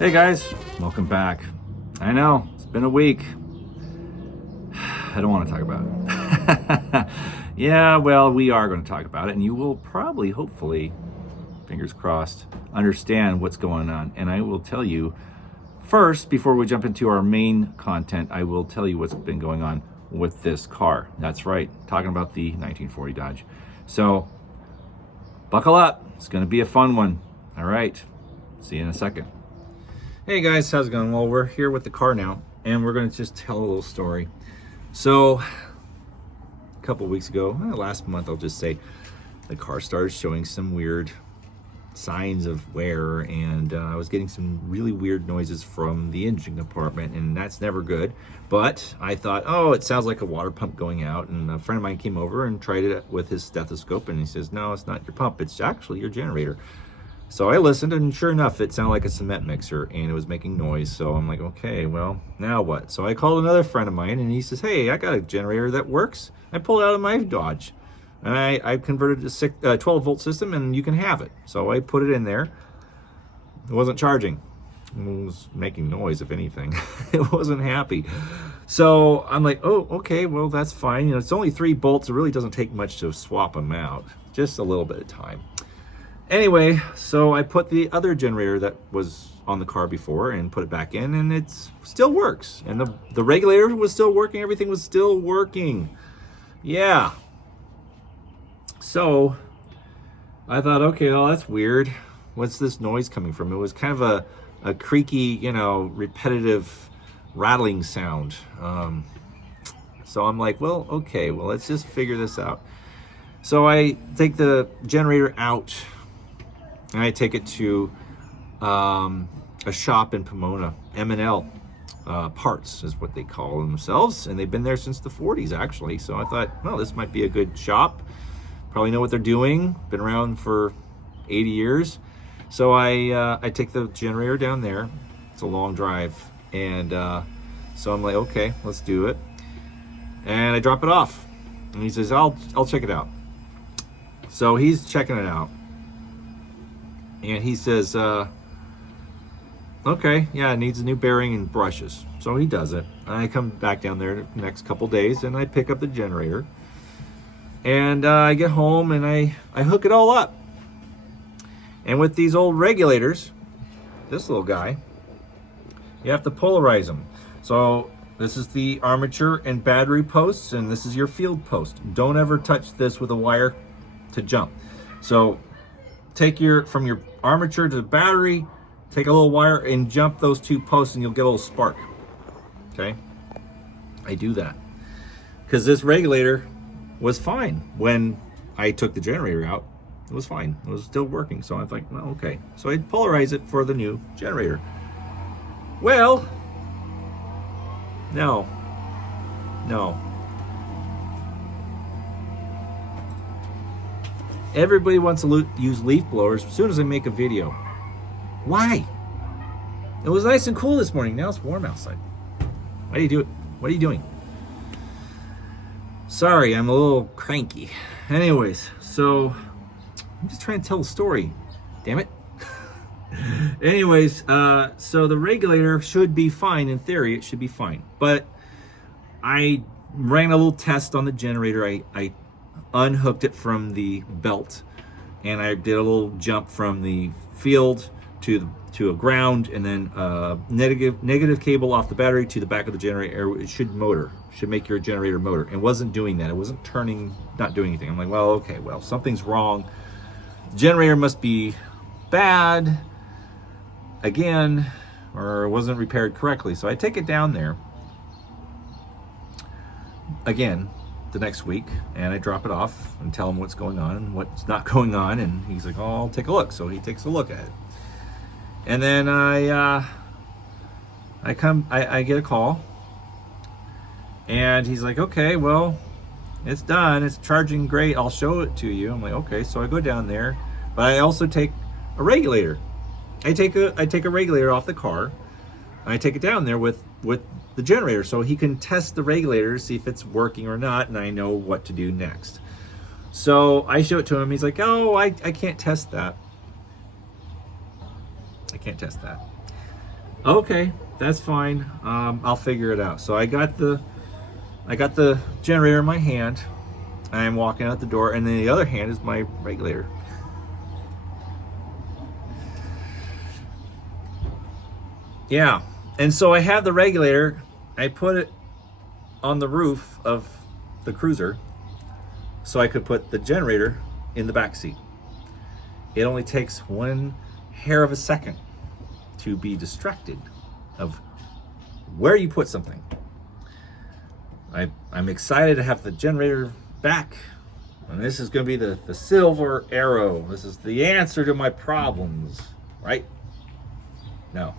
Hey guys, welcome back. I know, it's been a week. I don't want to talk about it. Yeah, well, we are going to talk about it, and you will probably, hopefully, fingers crossed, understand what's going on. And I will tell you first, before we jump into our main content, I will tell you what's been going on with this car. That's right, talking about the 1940 Dodge. So, buckle up. It's going to be a fun one. All right, see you in a second. Hey guys, how's it going? Well, we're here with the car now, and we're going to just tell a little story. So, a couple weeks ago, last month, I'll just say, the car started showing some weird signs of wear, and I was getting some really weird noises from the engine compartment, and that's never good. But I thought, oh, it sounds like a water pump going out, and a friend of mine came over and tried it with his stethoscope, and he says, no, it's not your pump, it's actually your generator. So I listened, and sure enough, it sounded like a cement mixer, and it was making noise. So I'm like, okay, well, now what? So I called another friend of mine, and he says, hey, I got a generator that works. I pulled it out of my Dodge, and I converted it to a 12-volt system, and you can have it. So I put it in there. It wasn't charging. It was making noise, if anything. It wasn't happy. So I'm like, oh, okay, well, that's fine. You know, it's only 3 bolts. It really doesn't take much to swap them out. Just a little bit of time. Anyway, so I put the other generator that was on the car before and put it back in, and it still works. And the regulator was still working. Everything was still working. Yeah. So I thought, okay, well, that's weird. What's this noise coming from? It was kind of a creaky, repetitive rattling sound. So I'm like, well, okay, well, let's just figure this out. So I take the generator out, and I take it to a shop in Pomona, M&L Parts is what they call themselves, and they've been there since the 40s, actually. So I thought, well, this might be a good shop. Probably know what they're doing. Been around for 80 years. So I take the generator down there. It's a long drive, and so I'm like, okay, let's do it. And I drop it off, and he says, I'll check it out. So he's checking it out. And he says, okay, yeah, it needs a new bearing and brushes. So he does it. I come back down there the next couple days, and I pick up the generator. And I get home, and I hook it all up. And with these old regulators, this little guy, you have to polarize them. So this is the armature and battery posts, and this is your field post. Don't ever touch this with a wire to jump. So take from your armature to the battery, take a little wire and jump those 2 posts, and you'll get a little spark. Okay? I do that because this regulator was fine when I took the generator out. It was fine. It was still working. So I was like, well, okay. So I polarize it for the new generator. Well, no. Everybody wants to use leaf blowers as soon as I make a video. Why? It was nice and cool this morning. Now it's warm outside. Why do you do it? What are you doing? Sorry, I'm a little cranky. Anyways, so I'm just trying to tell a story. Damn it. Anyways, so the regulator should be fine. In theory, it should be fine. But I ran a little test on the generator. I unhooked it from the belt, and I did a little jump from the field to a ground, and then negative cable off the battery to the back of the generator. It should make your generator motor. It wasn't doing that. It wasn't turning, not doing anything. I'm like, well, okay, well, something's wrong. The generator must be bad again, or it wasn't repaired correctly. So I take it down there again the next week, and I drop it off and tell him what's going on and what's not going on, and he's like, oh, I'll take a look. So he takes a look at it, and then I get a call, and he's like, okay, well, it's done, it's charging great, I'll show it to you. I'm like, okay. So I go down there, but I also take a regulator. I take a regulator off the car, and I take it down there with the generator, so he can test the regulator, see if it's working or not, and I know what to do next. So I show it to him. He's like, oh, I can't test that. I can't test that. Okay, that's fine. I'll figure it out. So I got the generator in my hand. I'm walking out the door, and then the other hand is my regulator. Yeah, and so I have the regulator. I put it on the roof of the cruiser so I could put the generator in the back seat. It only takes one hair of a second to be distracted of where you put something. I'm excited to have the generator back, and this is going to be the silver arrow. This is the answer to my problems, right? No,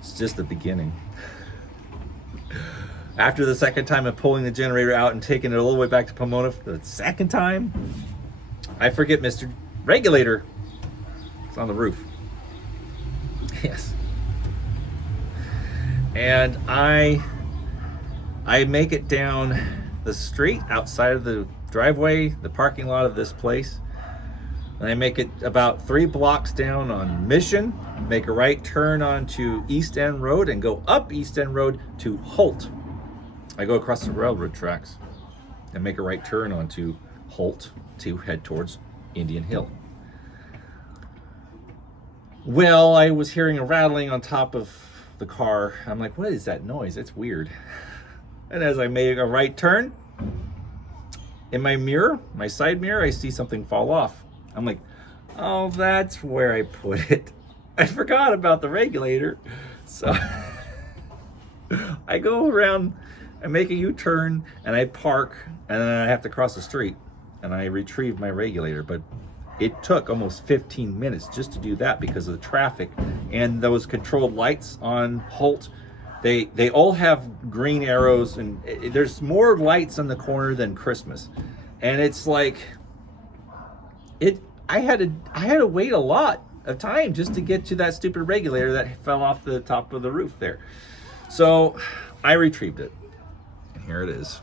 it's just the beginning. After the second time of pulling the generator out and taking it all the way back to Pomona for the second time, I forget Mr. Regulator. It's on the roof. Yes. And I make it down the street outside of the driveway, the parking lot of this place. And I make it about 3 blocks down on Mission, make a right turn onto East End Road and go up East End Road to Holt. I go across the railroad tracks and make a right turn onto Holt to head towards Indian Hill. Well, I was hearing a rattling on top of the car. I'm like, what is that noise? It's weird. And as I make a right turn, in my mirror, my side mirror, I see something fall off. I'm like, oh, that's where I put it. I forgot about the regulator. So I go around, I make a U-turn, and I park, and then I have to cross the street, and I retrieve my regulator. But it took almost 15 minutes just to do that because of the traffic and those controlled lights on Holt. They all have green arrows, and there's more lights on the corner than Christmas. And it's like I had to wait a lot of time just to get to that stupid regulator that fell off the top of the roof there. So I retrieved it. And here it is.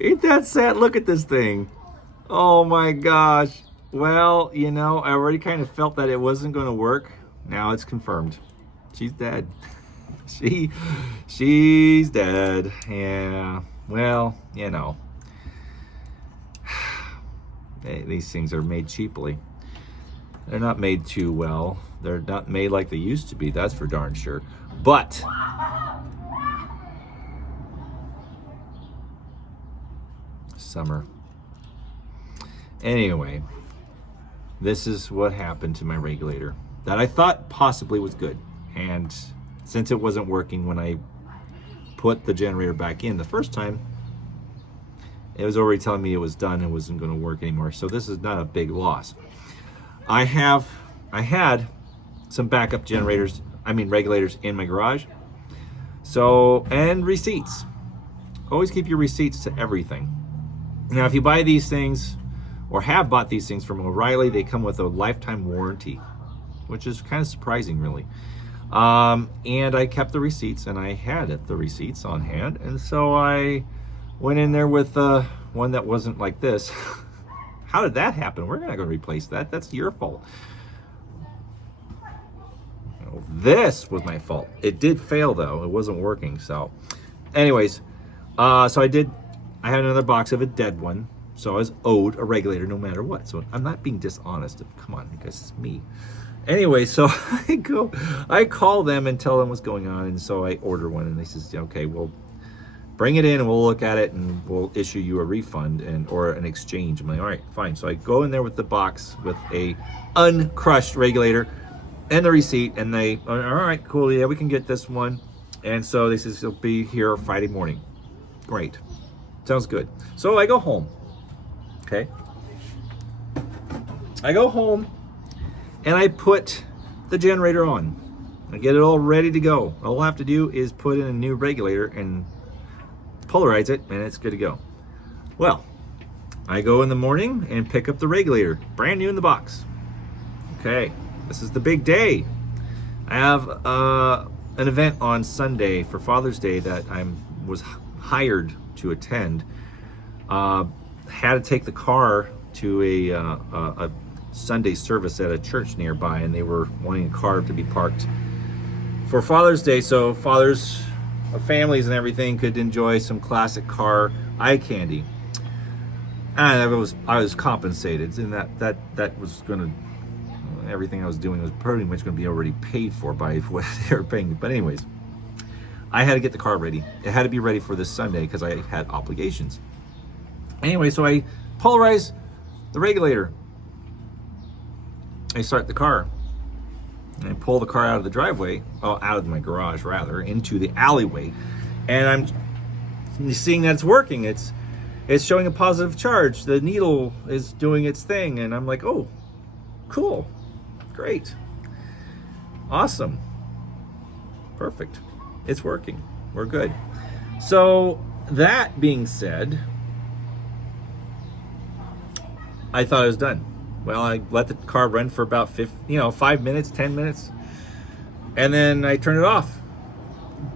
Ain't that sad? Look at this thing. Oh my gosh. Well, you know, I already kind of felt that it wasn't going to work. Now it's confirmed. She's dead. She's dead. Yeah. Well, you know. These things are made cheaply. They're not made too well. They're not made like they used to be. That's for darn sure. But summer. Anyway, this is what happened to my regulator that I thought possibly was good. And since it wasn't working when I put the generator back in the first time, it was already telling me it was done and wasn't going to work anymore. So this is not a big loss. I had some backup regulators in my garage. So, and receipts. Always keep your receipts to everything. Now, if you buy these things or have bought these things from O'Reilly, they come with a lifetime warranty, which is kind of surprising, really. And I kept the receipts, and I had the receipts on hand. And so I went in there with one that wasn't like this. How did that happen? We're not going to replace that. That's your fault. This was my fault. It did fail, though. It wasn't working. So anyways, I had another box of a dead one. So I was owed a regulator no matter what. So I'm not being dishonest. Come on, because it's me. Anyway, so I call them and tell them what's going on. And so I order one, and they says, okay, well, bring it in and we'll look at it and we'll issue you a refund or an exchange. I'm like, all right, fine. So I go in there with the box with a uncrushed regulator and the receipt, and they, all right, cool, yeah, we can get this one. And so they says it'll be here Friday morning. Great. Sounds good. So I go home. Okay. I go home and I put the generator on. I get it all ready to go. All I have to do is put in a new regulator and polarize it, and it's good to go. Well, I go in the morning and pick up the regulator, brand new in the box. Okay, this is the big day. I have an event on Sunday for Father's Day that I was hired to attend. Had to take the car to a Sunday service at a church nearby, and they were wanting a car to be parked for Father's Day, so fathers of families and everything could enjoy some classic car eye candy. And I was compensated, and that was gonna, everything I was doing was pretty much gonna be already paid for by what they were paying me. But anyways, I had to get the car ready. It had to be ready for this Sunday because I had obligations. Anyway, so I polarize the regulator. I start the car. And I pull the car out of the driveway, out of my garage rather, into the alleyway. And I'm seeing that it's working. It's showing a positive charge. The needle is doing its thing. And I'm like, oh, cool. Great. Awesome. Perfect. It's working. We're good. So that being said, I thought I was done. Well, I let the car run for about 5 minutes, 10 minutes, and then I turned it off.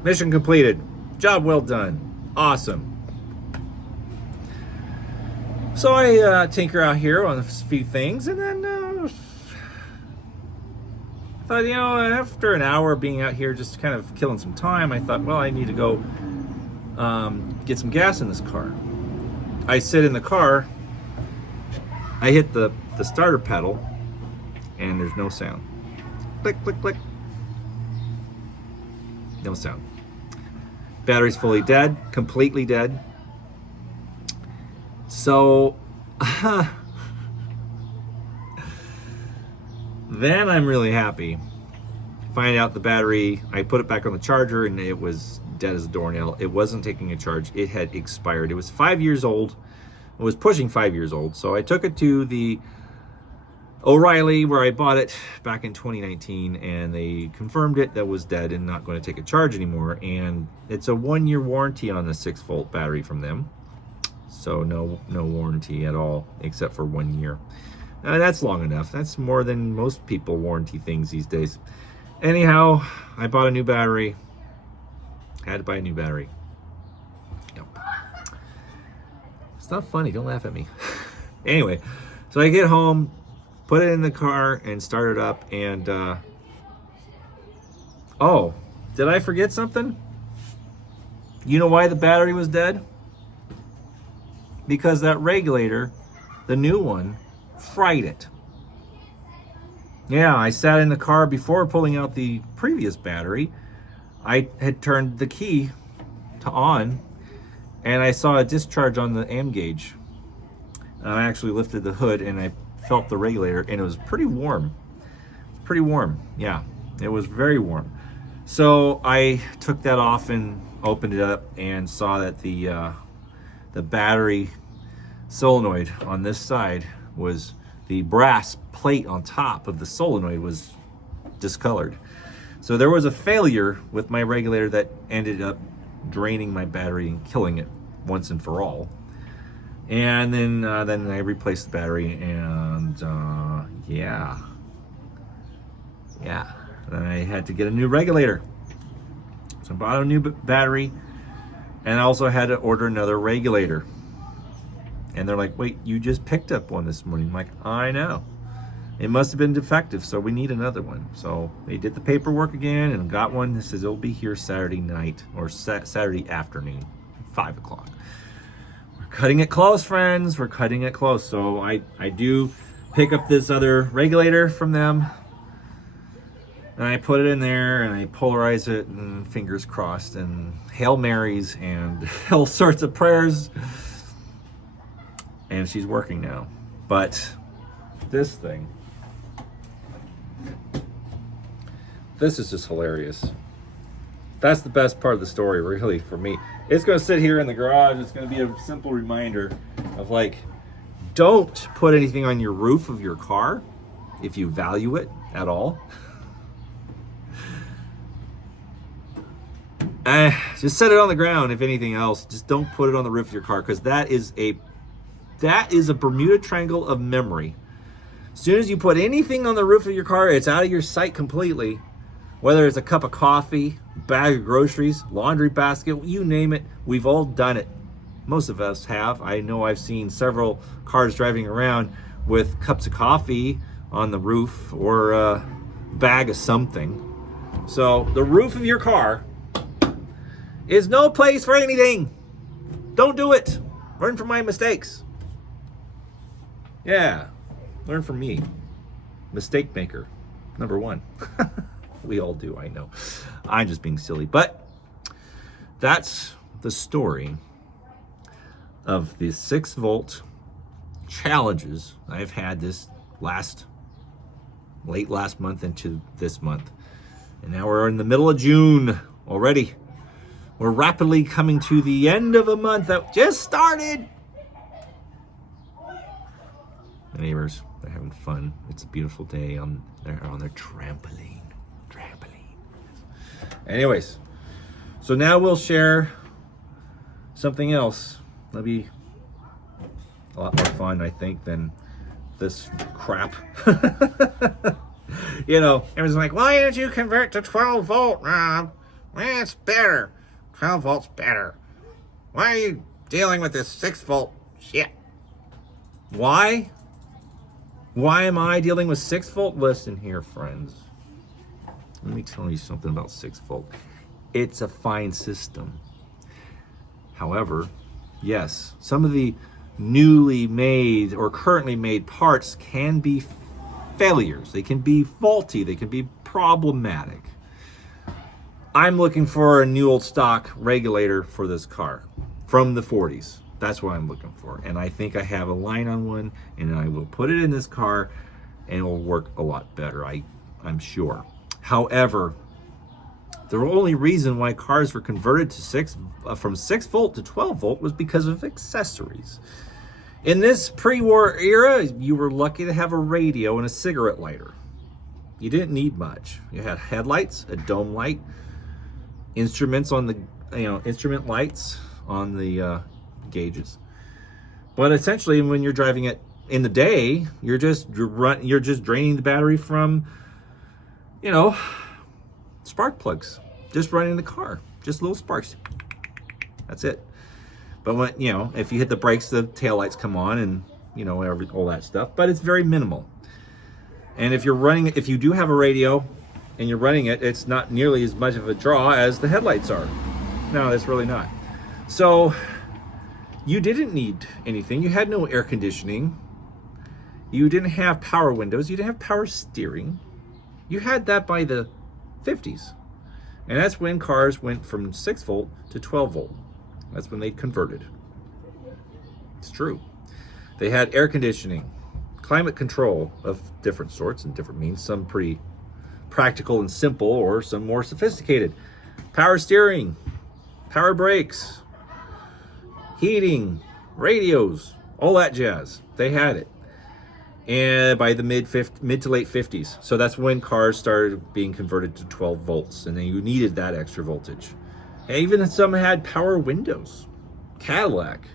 Mission completed. Job well done. Awesome. So I tinker out here on a few things, and then I thought, after an hour being out here just kind of killing some time, I thought, well, I need to go get some gas in this car. I sit in the car, I hit the starter pedal, and there's no sound. Click, click, click. No sound. Battery's fully dead, completely dead. So, then I'm really happy. Find out the battery, I put it back on the charger and it was dead as a doornail. It wasn't taking a charge. It had expired. It was 5 years old. It was pushing 5 years old. So I took it to the O'Reilly where I bought it back in 2019, and they confirmed it that was dead and not going to take a charge anymore. And it's a 1 year warranty on the 6-volt battery from them. So no warranty at all except for 1 year. That's long enough. That's more than most people warranty things these days. Anyhow, I bought a new battery. Had to buy a new battery. Yep. It's not funny. Don't laugh at me. Anyway, so I get home, put it in the car, and start it up. And, oh, did I forget something? You know why the battery was dead? Because that regulator, the new one, fried it. Yeah, I sat in the car before pulling out the previous battery. I had turned the key to on, and I saw a discharge on the AM gauge. And I actually lifted the hood and I felt the regulator, and it was pretty warm. Pretty warm, yeah. It was very warm. So I took that off and opened it up and saw that the battery solenoid on this side was, the brass plate on top of the solenoid was discolored. So there was a failure with my regulator that ended up draining my battery and killing it once and for all. And then I replaced the battery, and yeah. Then I had to get a new regulator. So I bought a new battery, and I also had to order another regulator. And they're like, wait, you just picked up one this morning. I'm like, I know. It must have been defective, so we need another one. So they did the paperwork again and got one that says it'll be here Saturday night, or Saturday afternoon, 5 o'clock. We're cutting it close, friends. We're cutting it close. So I do pick up this other regulator from them, and I put it in there, and I polarize it, and fingers crossed, and Hail Marys, and all sorts of prayers. And she's working now. But this thing, this is just hilarious. That's the best part of the story, really, for me. It's going to sit here in the garage. It's going to be a simple reminder of, like, don't put anything on your roof of your car if you value it at all. Just set it on the ground, if anything else. Just don't put it on the roof of your car, because that is a Bermuda Triangle of memory. As soon as you put anything on the roof of your car, it's out of your sight completely. Whether it's a cup of coffee, bag of groceries, laundry basket, you name it, we've all done it. Most of us have. I know I've seen several cars driving around with cups of coffee on the roof or a bag of something. So the roof of your car is no place for anything. Don't do it. Learn from my mistakes. Yeah, learn from me. Mistake maker, number one. We all do, I know. I'm just being silly. But that's the story of the 6-volt challenges I've had this late last month into this month. And now we're in the middle of June already. We're rapidly coming to the end of a month that just started. My neighbors, they're having fun. It's a beautiful day on their trampoline. Anyways, so now we'll share something else. That'll be a lot more fun, I think, than this crap. You know, everyone's like, why didn't you convert to 12 volt, Rob? Well, it's better. 12 volts better. Why are you dealing with this 6 volt shit? Why? Why am I dealing with 6 volt? Listen here, friends. Let me tell you something about 6 volt. It's a fine system. However, yes, some of the newly made or currently made parts can be failures. They can be faulty. They can be problematic. I'm looking for a new old stock regulator for this car from the 40s. That's what I'm looking for. And I think I have a line on one, and I will put it in this car and it will work a lot better, I'm sure. However, the only reason why cars were converted to from 6 volt to 12 volt was because of accessories. In this pre-war era, you were lucky to have a radio and a cigarette lighter. You didn't need much. You had headlights, a dome light, instruments on the, instrument lights on the gauges. But essentially, when you're driving it in the day, you're just draining the battery from, spark plugs. Just running the car, just little sparks. That's it. But when, if you hit the brakes, the taillights come on and, all that stuff, but it's very minimal. And if you do have a radio and you're running it, it's not nearly as much of a draw as the headlights are. No, it's really not. So you didn't need anything. You had no air conditioning. You didn't have power windows. You didn't have power steering. You had that by the 50s. And that's when cars went from 6 volt to 12 volt. That's when they converted. It's true. They had air conditioning, climate control of different sorts and different means, some pretty practical and simple, or some more sophisticated. Power steering, power brakes, heating, radios, all that jazz. They had it. And by the mid to late 50s. So that's when cars started being converted to 12 volts, and then you needed that extra voltage. And even some had power windows. Cadillac,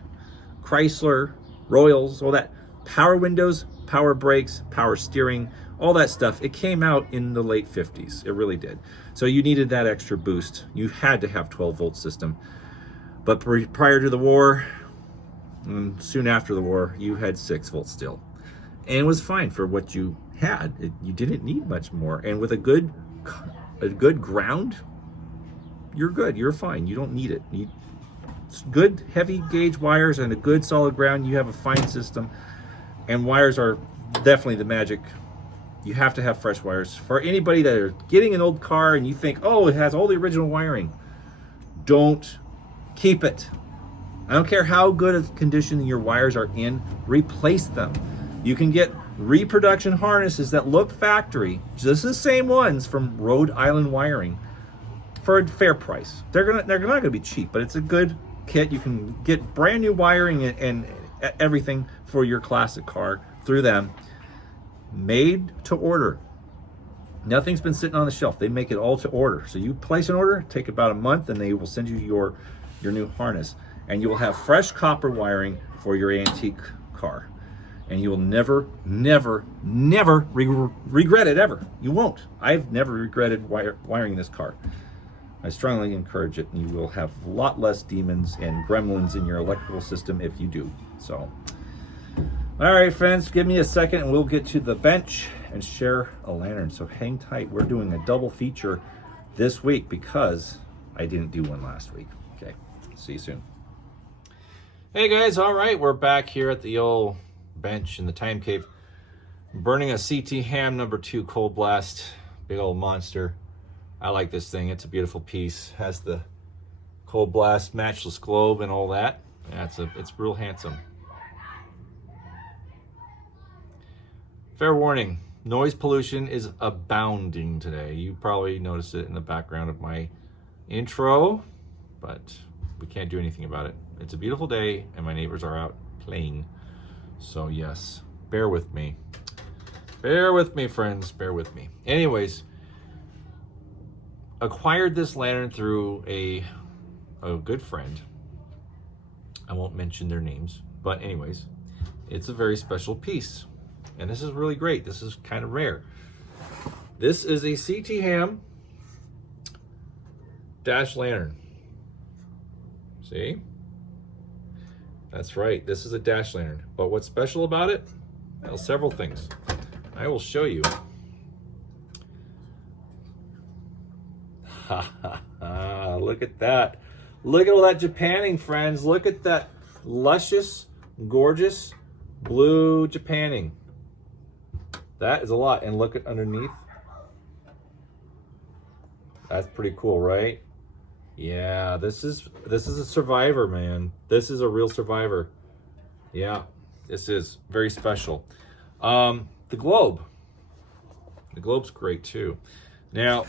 Chrysler, Royals, all that. Power windows, power brakes, power steering, all that stuff. It came out in the late 50s. It really did. So you needed that extra boost. You had to have 12 volt system. But prior to the war, and soon after the war, you had 6 volts still. And it was fine for what you had. You didn't need much more. And with a good ground, you're good. You're fine. You don't need it. You need good heavy gauge wires and a good solid ground. You have a fine system. And wires are definitely the magic. You have to have fresh wires. For anybody that are getting an old car and you think, oh, it has all the original wiring, don't keep it. I don't care how good of condition your wires are in, replace them. You can get reproduction harnesses that look factory, just the same ones from Rhode Island Wiring, for a fair price. They're not going to be cheap, but it's a good kit. You can get brand new wiring and everything for your classic car through them, made to order. Nothing's been sitting on the shelf. They make it all to order. So you place an order, take about a month, and they will send you your new harness, and you will have fresh copper wiring for your antique car. And you will never regret it ever. You won't. I've never regretted wiring this car. I strongly encourage it, and you will have a lot less demons and gremlins in your electrical system if you do. So All right, friends, give me a second and we'll get to the bench and share a lantern. So hang tight. We're doing a double feature this week because I didn't do one last week. Okay, see you soon. Hey guys, all right, we're back here at the old bench in the time cave, burning a CT Ham No.2 cold blast, big old monster. I like this thing. It's a beautiful piece. Has the cold blast matchless globe and all that. Yeah, it's real handsome. Fair warning, noise pollution is abounding today. You probably noticed it in the background of my intro, but we can't do anything about it. It's a beautiful day and my neighbors are out playing. So yes, bear with me. Bear with me, friends, bear with me. Anyways, acquired this lantern through a good friend. I won't mention their names, but anyways, it's a very special piece. And this is really great. This is kind of rare. This is a CT Ham DasH lantern. See? That's right. This is a DasH lantern. But what's special about it? Well, several things. I will show you. Ha ha ha. Look at that. Look at all that Japanning, friends. Look at that luscious, gorgeous blue Japanning. That is a lot. And look at underneath. That's pretty cool, right? Yeah, this is a survivor, man. This is a real survivor. Yeah, this is very special. The globe. The globe's great too. Now,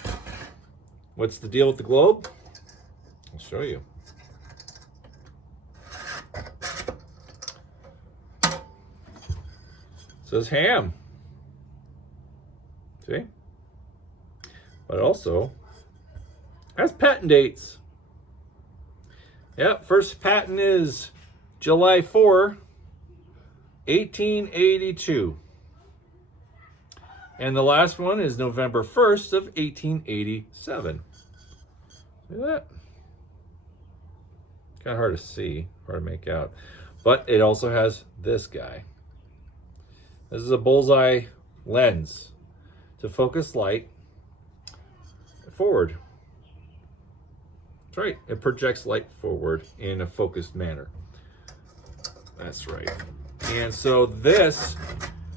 what's the deal with the globe? I'll show you. It says ham. See? But it also has patent dates. Yep, first patent is July 4, 1882. And the last one is November 1st of 1887. See that? Kind of hard to see, hard to make out. But it also has this guy. This is a bullseye lens to focus light forward. That's right. It projects light forward in a focused manner. That's right. And so this,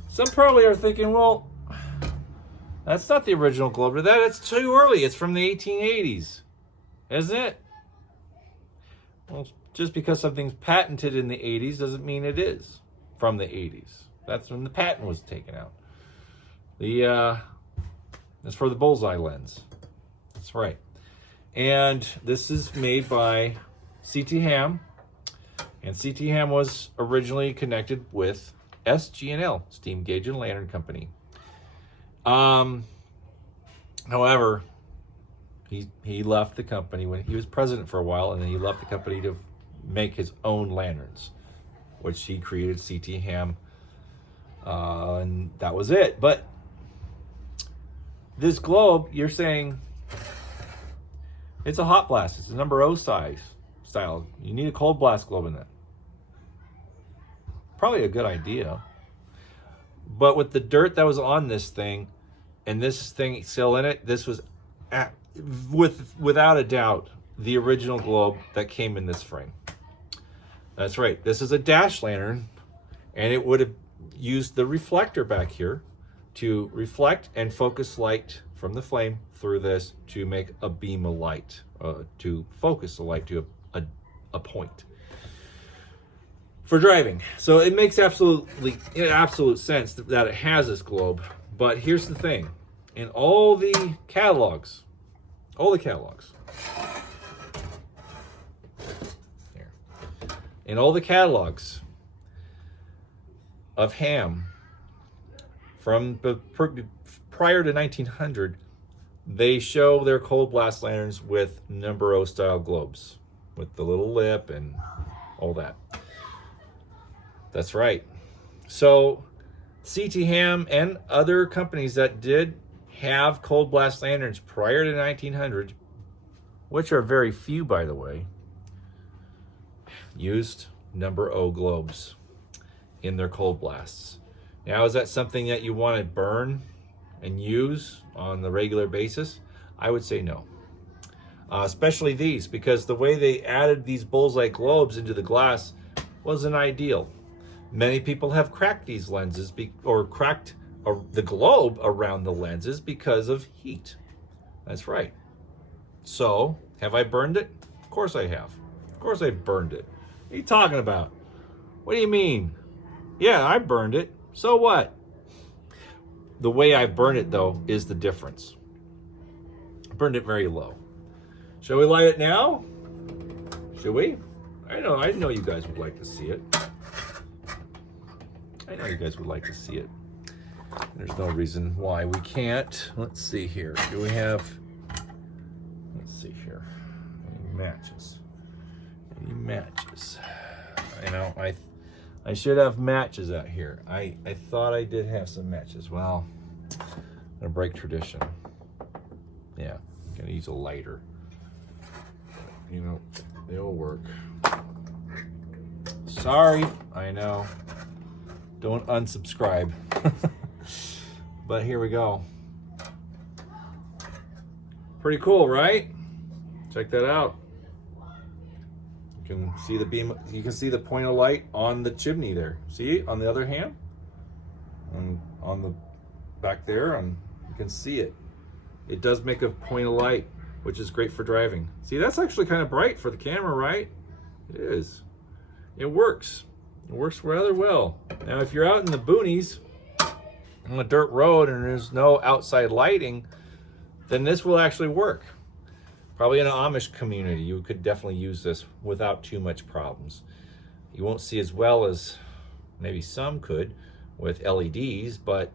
some probably are thinking, well, that's not the original globe. It's too early. It's from the 1880s, isn't it? Well, just because something's patented in the 80s doesn't mean it is from the 80s. That's when the patent was taken out. It's for the bullseye lens. That's right. And this is made by CT Ham. And CT Ham was originally connected with SG&L, Steam Gauge and Lantern Company. However, he left the company when he was president for a while, and then he left the company to make his own lanterns, which he created CT Ham, and that was it. But this globe, you're saying it's a hot blast. It's a No.0 style. You need a cold blast globe in that. Probably a good idea. But with the dirt that was on this thing, and this thing still in it, this was without a doubt the original globe that came in this frame. That's right. This is a DasH lantern, and it would have used the reflector back here to reflect and focus light from the flame through this to make a beam of light, to focus the light to a point for driving. So it makes absolute sense that it has this globe. But here's the thing. In all the catalogs, here, in all the catalogs of ham from prior to 1900, they show their cold blast lanterns with No.0 style globes, with the little lip and all that. That's right. So CT Ham and other companies that did have cold blast lanterns prior to 1900, which are very few, by the way, used No.0 globes. in their cold blasts. Now, is that something that you want to burn and use on the regular basis? I would say no. Especially these, because the way they added these bullseye globes into the glass wasn't ideal. Many people have cracked these lenses or cracked the globe around the lenses because of heat. That's right. So, have I burned it? Of course I have. Of course I've burned it. What are you talking about? What do you mean? Yeah, I burned it. So what? The way I burned it, though, is the difference. I burned it very low. Shall we light it now? Should we? I know you guys would like to see it. I know you guys would like to see it. There's no reason why we can't. Let's see here. Do we have... Let's see here. Any matches? Any matches? I know, I should have matches out here. I thought I did have some matches. Well, I'm gonna break tradition. Yeah, I'm gonna use a lighter. You know, it'll work. Sorry, I know. Don't unsubscribe. But here we go. Pretty cool, right? Check that out. You can see the beam, you can see the point of light on the chimney there. See, on the other hand? And on the back there, you can see it. It does make a point of light, which is great for driving. See, that's actually kind of bright for the camera, right? It is. It works. It works rather well. Now, if you're out in the boonies, on a dirt road, and there's no outside lighting, then this will actually work. Probably in an Amish community, you could definitely use this without too much problems. You won't see as well as maybe some could with LEDs, but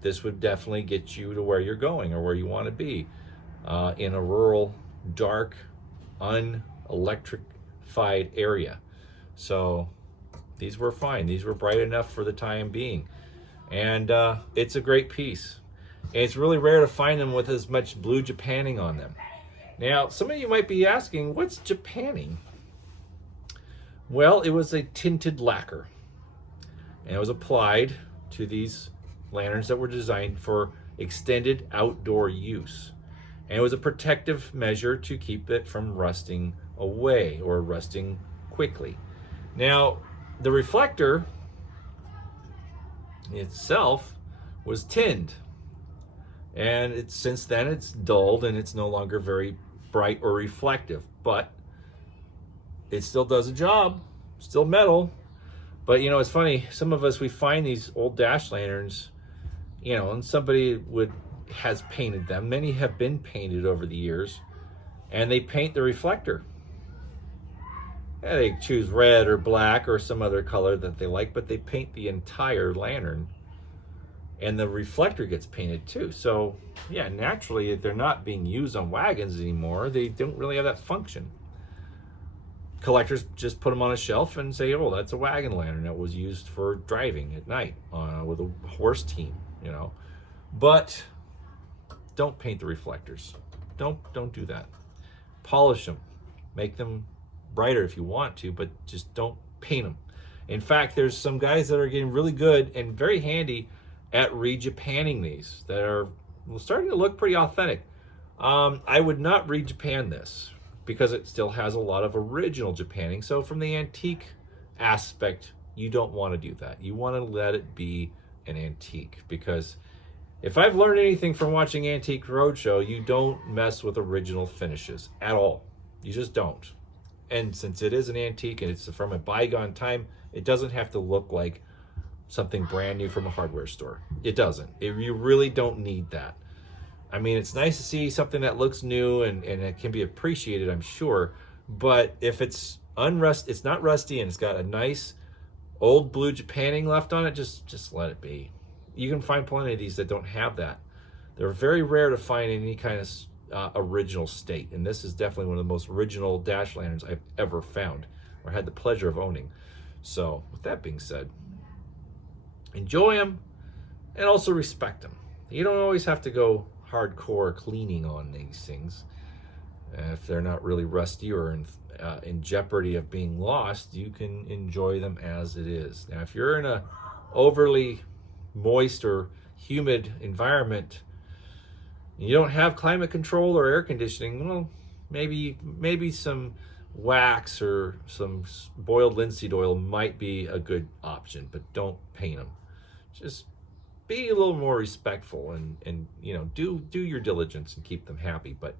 this would definitely get you to where you're going or where you want to be in a rural, dark, unelectrified area. So these were fine. These were bright enough for the time being. And it's a great piece. And it's really rare to find them with as much blue Japanning on them. Now, some of you might be asking, what's Japanning? Well, it was a tinted lacquer. And it was applied to these lanterns that were designed for extended outdoor use. And it was a protective measure to keep it from rusting away or rusting quickly. Now, the reflector itself was tinned, and since then it's dulled and it's no longer very bright or reflective, but it still does a job. Still metal. But you know, it's funny, some of us, we find these old DasH lanterns, you know, and somebody has painted them. Many have been painted over the years, and they paint the reflector. Yeah, they choose red or black or some other color that they like, but they paint the entire lantern, and the reflector gets painted too. So yeah, naturally, if they're not being used on wagons anymore, they don't really have that function. Collectors just put them on a shelf and say, oh, that's a wagon lantern that was used for driving at night with a horse team, you know. But don't paint the reflectors. Don't do that. Polish them, make them brighter if you want to, but just don't paint them. In fact, there's some guys that are getting really good and very handy at re-Japanning these that are starting to look pretty authentic. I would not re-Japan this because it still has a lot of original Japanning. So from the antique aspect, you don't want to do that. You want to let it be an antique, because if I've learned anything from watching Antique Roadshow, you don't mess with original finishes at all. You just don't. And since it is an antique and it's from a bygone time, it doesn't have to look like something brand new from a hardware store. It doesn't. You really don't need that. I mean, it's nice to see something that looks new and it can be appreciated, I'm sure. But if it's it's not rusty and it's got a nice old blue Japanning left on it, just let it be. You can find plenty of these that don't have that. They're very rare to find in any kind of original state, and this is definitely one of the most original DasH lanterns I've ever found or had the pleasure of owning. So with that being said, enjoy them and also respect them. You don't always have to go hardcore cleaning on these things if they're not really rusty or in jeopardy of being lost, you can enjoy them as it is. Now, if you're in a overly moist or humid environment, you don't have climate control or air conditioning, well, maybe some wax or some boiled linseed oil might be a good option, but don't paint them. Just be a little more respectful and do your diligence and keep them happy. But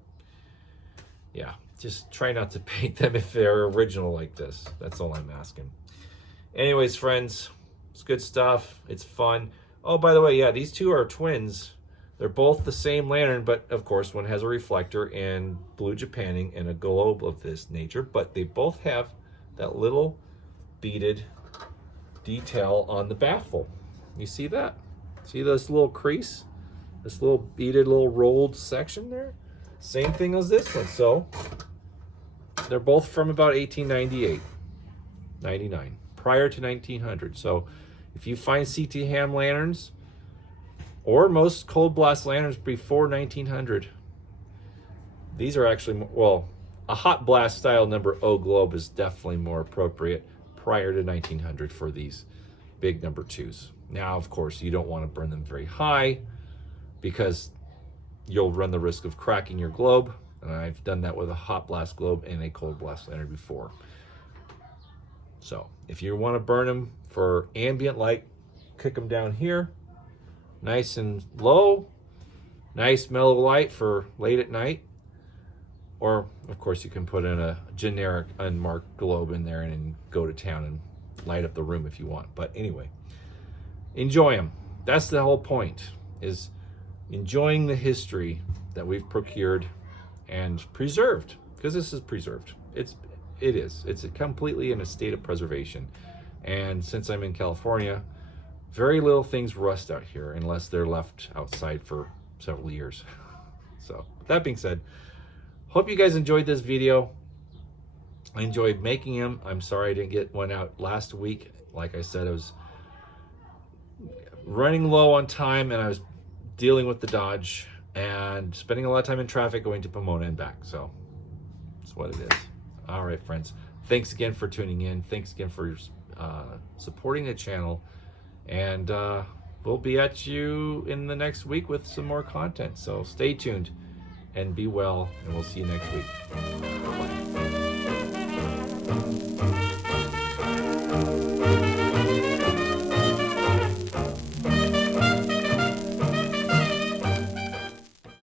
yeah, just try not to paint them if they're original like this. That's all I'm asking. Anyways, friends, it's good stuff. It's fun. Oh, by the way, yeah, these two are twins. They're both the same lantern, but of course one has a reflector and blue Japanning and a globe of this nature, but they both have that little beaded detail on the baffle. You see that? See this little crease? This little beaded, little rolled section there? Same thing as this one. So they're both from about 1898, 99, prior to 1900. So if you find CT ham lanterns, or most cold blast lanterns before 1900. These are actually, well, a hot blast style No. globe is definitely more appropriate prior to 1900 for these big No.2s. Now, of course, you don't want to burn them very high because you'll run the risk of cracking your globe. And I've done that with a hot blast globe and a cold blast lantern before. So if you want to burn them for ambient light, kick them down here. Nice and low, nice mellow light for late at night. Or, of course, you can put in a generic unmarked globe in there and go to town and light up the room if you want. But anyway, enjoy them. That's the whole point, is enjoying the history that we've procured and preserved, because this is preserved. It is. It's completely in a state of preservation. And since I'm in California, very little things rust out here unless they're left outside for several years. So, with that being said, hope you guys enjoyed this video. I enjoyed making them. I'm sorry I didn't get one out last week. Like I said, I was running low on time and I was dealing with the DasH and spending a lot of time in traffic going to Pomona and back. So, that's what it is. All right, friends. Thanks again for tuning in. Thanks again for supporting the channel. And we'll be at you in the next week with some more content. So stay tuned and be well, and we'll see you next week.